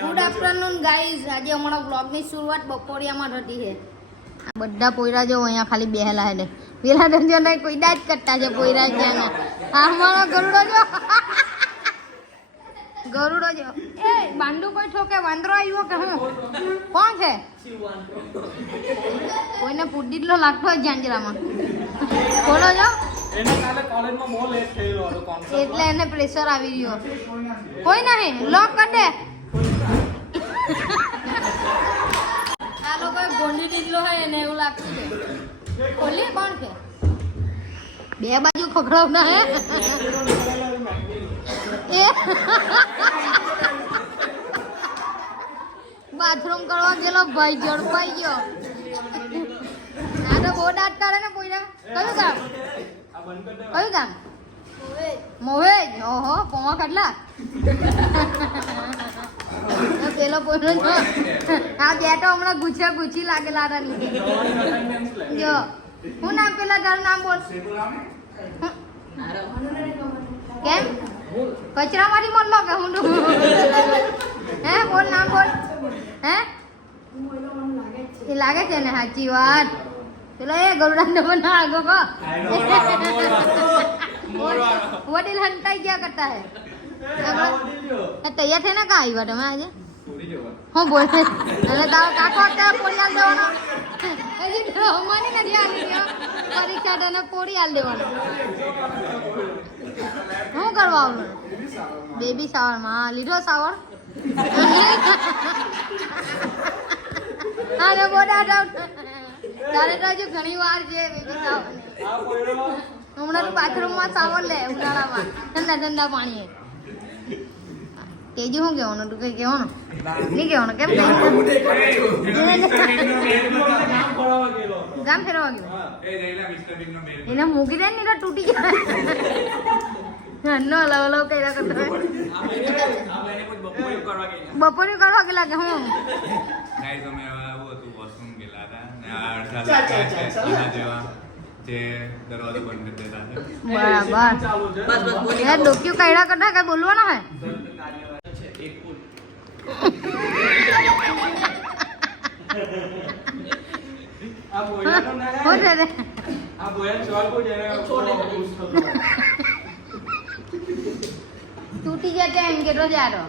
Good afternoon guys. આજે અમારા વ્લોગની શરૂઆત બપોરિયામાં થતી છે. બધા પોયરા જો અહીંયા ખાલી બેહેલા હે પેલા ડંજન કોઈ દાજ કરતા છે પોયરા ત્યાં. આ અમારો ગરુડો જો ગરુડો જો એ બાંડુ કોઈ ઠોકે વાંદરો આવ્યો કે હું કોણ છે? કોઈને પૂડીટલો લાગતો હોય જાંજરામાં. બોલો જો એટલે એને પ્રેશર આવી રહ્યો. કોઈ નહીં લોક કર દે. આ લોકો ગોંડી ડીડલો હોય ને એવું લાગતું છે. ખોલી કોણ છે? બે બાજુ ખખડાવના હે એ બાથરૂમ કરવા ગયેલો ભાઈ ઝડપાઈ ગયો. આ તો બહુ દાંત કાઢે ને પોયરા. કયું કામ? કયું કામ? મોવેજ. ઓહો પોવા કેટલા પેલો પોયરો આ બેટો હમણાં ગુછી લાગેલા હતા નીચે. જો હું નામ પેલા તારું નામ બોલ. કેમ કચરામાંથી મળલો કે હું હે બોલ નામ બોલ. હે એ લાગે છે ને સાચી વાત. પેલો એ ગરુડા ના આગો કો વડીલ હંતાઈ ગયા કરતા હે. તૈયાર થઈને કા આવ્યા તમે આજે? હું બોલ અને તારો કાકો અત્યારે પોળી હાલ દેવાનો. હજી અમારી નથી આવી પરીક્ષા તને પોળી હાલ દેવાનો. શું કરવા આવવાનું? બેબી શાવર માં લીધો શાવર. અરે બોડા તારે તો હજુ ઘણી વાર છે બેબી શાવર. હમણાં તું બાથરૂમમાં શાવર લે ઉનાળામાં ઠંડા પાણીએ. કેજી શું કહેવાનું? તું કઈ કહેવાનું નહીં કહેવાનું? કેમ ગામ ફેરવા ગયો એને મૂકી દે ને તૂટી જાય. નો હલાવ હલાવ કર્યા કરતો બપોરી કરવા ગયેલા કે હું બરાબર ડોક્યુ કાઢ્યા કરતા કઈ બોલવાનો હે? તૂટી જતે એમ કેટલો જારો.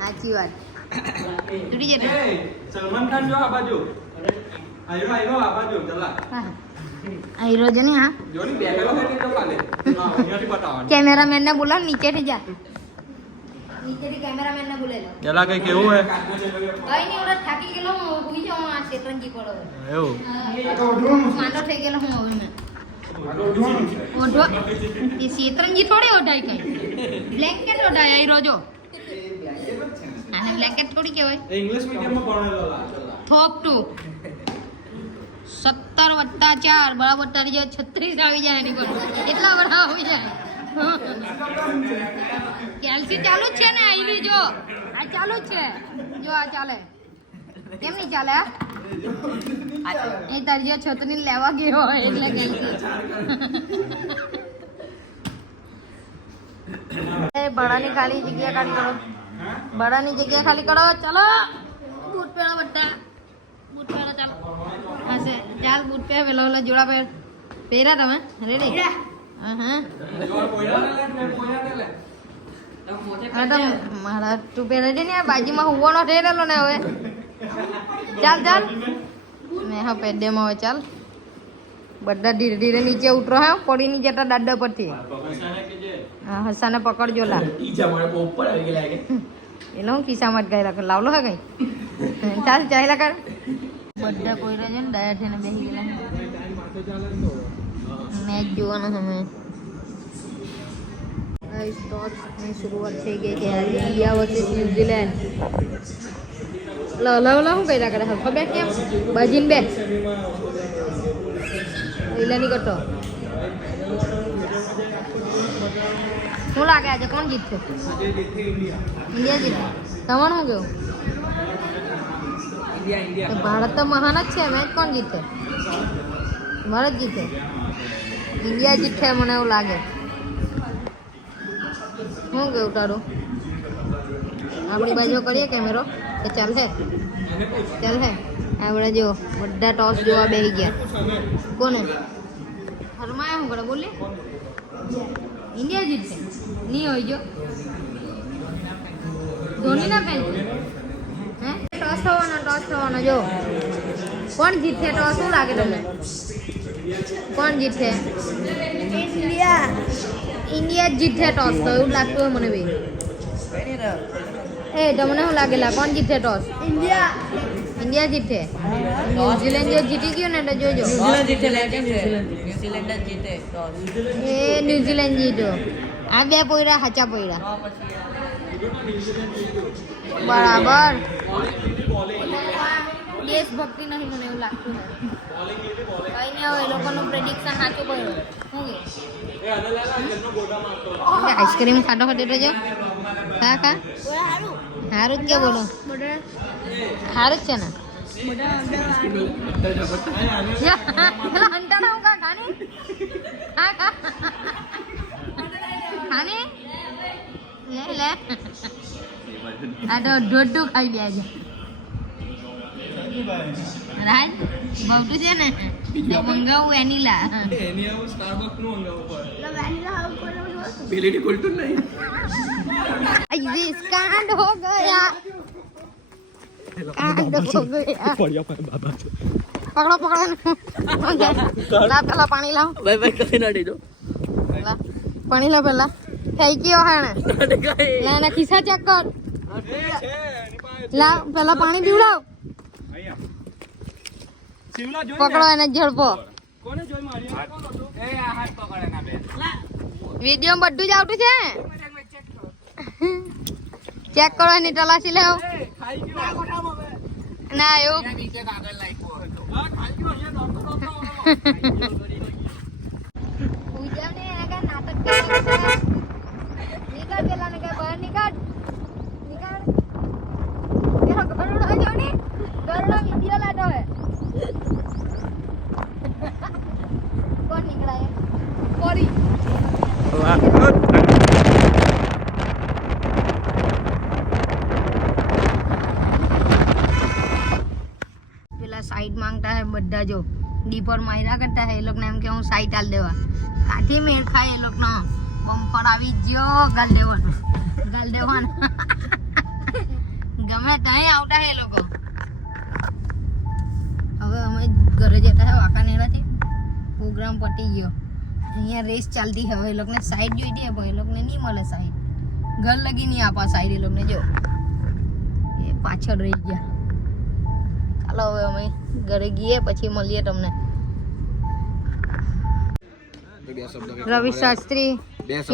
સાચી વાત તૂટી જતે. સલમાન ખાન જો આ બાજુ આયરો આ બાજુ ચલા આયરો જ ને. હા જોની બેઠેલો છે ને તો પાલે હા અહીંયાથી બતાવવાનું. કેમેરામેન ને બોલાવ નીચેથી જા. નીચેથી કેમેરામેન ને બોલાવી લો. પેલા કઈ કેવું હે? કઈ નહીં ઓલા થાકી ગયેલો હું ભૂઈ જાઉં આ શેતરંજી પડો એવું માંડો થઈ ગયેલો હું હવે મેં ઓઢો એ શેતરંજી થોડી ઓઢાય કઈ બ્લેન્કેટ ઓઢાય. આઈ રોજો આને બ્લેન્કેટ થોડી કહેવાય. ઇંગ્લિશ મીડિયમમાં ભણેલો થોપ ટુ 17+4 બરાબર તારી જે 36 આવી જાય એની પર એટલા બધા આવી જાય. કેલ્સી ચાલુ જ છે ને? આઈ જો આ ચાલુ જ છે. જો આ ચાલે કેમ નહીં ચાલે? એ તારી જે છત્રી લેવા ગયો એટલે કેલ્સી ભાડાની ખાલી જગ્યા ખાલી કરો. ભાડાની જગ્યા ખાલી કરો. ચાલો બૂટ પહેરો બધા. બૂટ પહેરો ચાલો. હશે ચાલ બૂટ પહેર. પેલો ઓલો જોડા પહેર. પહેર્યા તમે રેડી? હા મારા તું પહેરે છે ને બાજુમાં હુવાનો થઈ રહેલો ને હવે. ચાલ મેં હા પહેર દે હવે. ચાલ બધા ધીરે ધીરે નીચે ઉતરો. હા પડી ની જતા દાદા પરથી. હા હસાને પકડજો લા. એનો હું ખિસ્સામાં જ ગઈ રાખે લાવલો હે કઈ. ચાલ ચાલ્યા કર. બધા પોયરા છે ને ડાયા થઈને બેસી ગયેલા. મેચ જોવાનો સમય ટોચની શરૂઆત થઈ ગઈ છે. આજે ઇન્ડિયા વર્સિસ ન્યુઝીલેન્ડ. લવ શું કર્યા કરે ખબર કેમ? બાજીને બે એલાની કરતો. શું લાગે આજે કોણ જીતશે? ઇન્ડિયા જીતશે. તમારું શું કેવું? ભારત તો મહાન જ છે. મેચ કોણ જીતે? ભારત જીતે. ઇન્ડિયા જીતે મને એવું લાગે. શું કેવું તારું? આપણી બાજુ કરીએ કેમેરો તો ચાલ હે આપણે જો બધા ટોસ જોવા બેસી ગયા કોને હરમાયા હું કરે બોલે ઇન્ડિયા જીતશે નહીં હોય જો ધોની ના પેન હે ટોસ થવાનો જો કોણ જીતશે ટોસ શું લાગે તમને કોણ જીતશે ઇન્ડિયા જીતશે ટોસ તો એવું લાગતું હોય મને બી એ તમને શું લાગેલા કોણ જીતશે ટોસ ઇન્ડિયા જીતશે ન્યુઝીલેન્ડ જો જીતી ગયું ને તો જોજો એ ન્યુઝીલેન્ડ જીત્યો આ બે પોયરા સાચા પોયરા બરાબર દેશભક્તિ નહીં મને એવું લાગતું કઈ નહીં હવે એ લોકોનું પ્રેડિક્શન સાચું પડ્યું શું કે આઈસ્ક્રીમ ખાટો ખાટી તો જો ખા સારું જ કે બોલો સારું જ છે ને અંટાણા હું ખાની ખાની લે આ તો ઢોઢું ખાઈ બે છે રાજ બહુ છે ને મંગાવું વેનીલા कांड हो गया पकड़ो ला पहला पानी लाओ पानी ला पहला फेंकियो है ना खिस्सा चेक कर ला पहला पानी पीवड़ाओ पकड़ो है झड़पो वीडियो में बड्डू जावटू छे चेक करो एनी तलाशी लेव ना એવું પૂજા ને આગળ નાટક કરે નીકળ પેલા ને કઈ બહાર નીકળ પેલો ગરુડો જોની ગરુડો વિડિયો લાટો હે કોણ નીકળાય કોરી साइड मांगता है बड्डा जो डीपर मायरा करता है ये लोग ने एम के હું સાઈટ આલ દેવા કાઠી મેળ ખાય એ લોક નો બમ્પર આવી ગયો ગાલ દેવાનો ગમે ત્યાં આવતા હે એ લોકો હવે અમે ઘરે જતા હે વાંકાનેરાથી પ્રોગ્રામ પતી ગયો અહીંયા રેસ ચાલતી હવે એ લોકોને સાઈડ જોઈ દે પણ એ લોકોને નહીં મળે સાઈડ ઘર લગી નહીં આપા સાઈડ એ લોકોને જો એ પાછળ રહી ગયા ચાલો હવે અમે ઘરે ગઈએ પછી મળીએ તમને रवि शास्त्री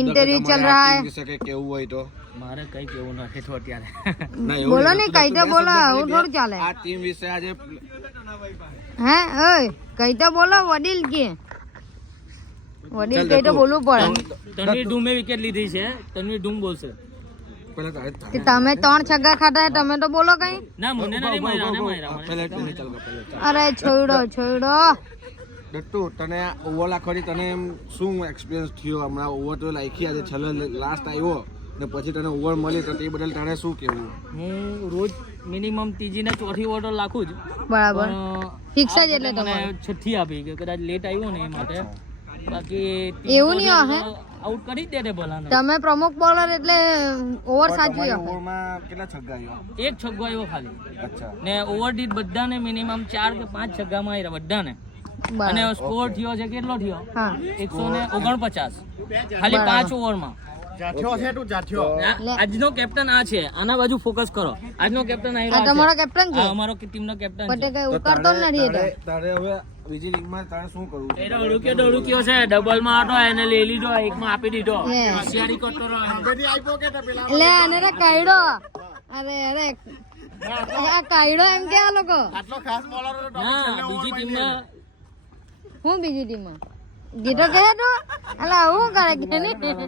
इंटरव्यू चल रहा है કેવું હોય તો મારે કઈ કેવું નથી તો અત્યારે બોલો ને કઈ તો બોલો હું થોડું ચાલે આ ટીમ વિશે આજે હે ઓય કઈ તો બોલો વડીલ કે વડીલ કઈ તો બોલવું પડે તન્વી ડૂમે વિકેટ લીધી છે તન્વી ડૂમ બોલશે કે તમે 3 છગ્ગા ખાધા હે તમે તો બોલો કઈ ના મને નથી માર્યા અરે છોડો ડટ્ટુ તને ઓવર લાખોડી તને એમ શું એક્સપિરિયન્સ થયો હમણાં ઓવર તો લાખી આજે છેલ્લે લાસ્ટ આવ્યો ને પછી તને ઓવર મળી તો તે બદલ તને શું કહેવું હું રોજ મિનિમમ ત્રીજી ને ચોથી ઓવર લાખું જ બરાબર ફિક્સ જ એટલે તમને છઠ્ઠી આપી કે કદાચ લેટ આવ્યો ને એ માટે બાકી એવું નહીં હે આઉટ કરી દે દે ભલાને તમે પ્રમુખ બોલર એટલે ઓવર સાચવી ઓવરમાં કેટલા છગ્ગા આવ્યા એક છગ્ગો આવ્યો ખાલી અચ્છા ને ઓવર દીધ બધાને મિનિમમ 4 કે 5 છગ્ગામાં આવ્યા બધાને અને સ્કોર થયો છે કેટલો થયો હા 149 ખાલી 5 ઓવરમાં જાઠ્યો છે તું જાઠ્યો આજનો કેપ્ટન આ છે આના બાજુ ફોકસ કરો આજનો કેપ્ટન આ આવ્યો તમારો કેપ્ટન છે અમારો ટીમનો કેપ્ટન છે પટે કઈ ઉકાળતો જ નથી એટલે તારે હવે બીજી લીગમાં તારે શું કરવું છે? એનો ડોળુક્યો છે ડબલ માં હતો એને લઈ લીધો એકમાં આપી દીધો હોશિયારી કરતો રહ્યો આગળથી આપ્યો કે તે પેલા એટલે આને રે કાયડો અરે આ કાયડો એમ કે આ લોકો આટલો ખાસ બોલર હતો ના બીજી ટીમમાં હું બીજી ટીમમાં ગીતો કહે તો અલા હું કરે કે ને દેવ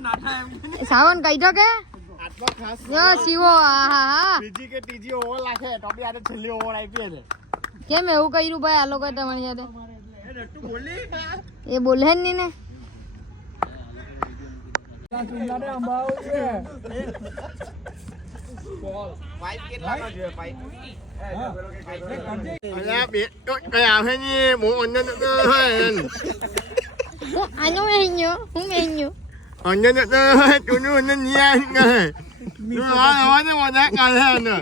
નાઠા એમ સાવન કઈ તો કે આટલો ખાસ જો શિવો આહા બીજી કે ત્રીજી ઓવર લાખે તો બી આજે છેલ્લી ઓવર આપી છે કેમ એવું કર્યું ભાઈ આ લોકો તમારી સાથે એ ડટ્ટુ બોલી એ બોલે જ નહીં ને અલ્યા બે કઈ આવે ને બહુ અંદર Ano menyo? Kung menyo. અંદર તું અંદર નહીં આવે બધા કાઢે અંદર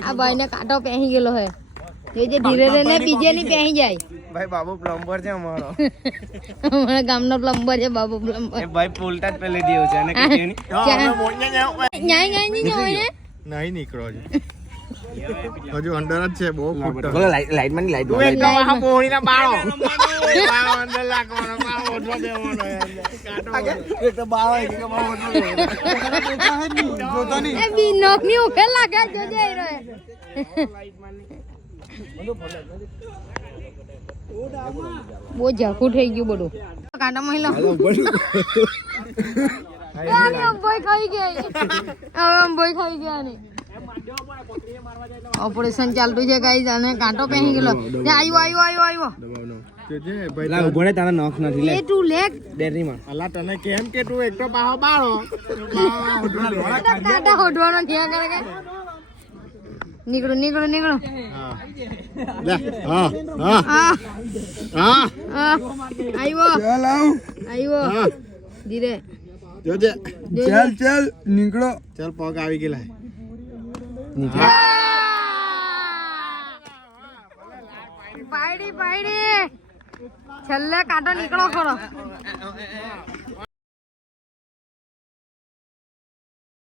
આ ભાઈને કાંટો પહેરી ગયેલો હે જે ધીરે ધીરે બીજે ની પહેરી જાય ભાઈ બાબુ પ્લમ્બર છે અમારો અમારા ગામનો પ્લમ્બર છે બાબુ પ્લમ્બર એ ભાઈ પોલટા જ પેલે દેવું છે અને કે મોને ન્યાય નહીં હોય નહીં નીકળો હજુ અંદર જ છે બહુ ફૂટ લાઈટ માં લાઈટ તું એક તો આ પોણીના બાળો બાળો અંદર લાગવાનો બાળો ઓઢવા દેવાનો એક તો બાળો એક તો બાળો ઓઢવા દેવાનો એ બીનોક ની ઉકેલ લાગે જોજે ઈ રે બહુ ઝાખું થઈ ગયું બધું કાંટા મહિલા ભાઈ ખાઈ ગયા હવે ભાઈ ખાઈ ગયા ને ઓપરેશન ચાલતું છે ગાઈસ અને કાંટો પહેરી ગયેલો આવ્યો ઉભો રે તારા નખ નથી એ તું લે ડેરી માં અલા તને કેમ કે તું એક તો પાહો બાળો કાંટા હોડવાનો થયા કરે કે નીકળો નીકળો નીકળો લે હા હા હા આવ્યો આવ્યો ધીરે જોજે ચાલ નીકળો ચાલ પગ આવી ગયેલા પાયડી છેલ્લે કાંટો નીકળો ખરો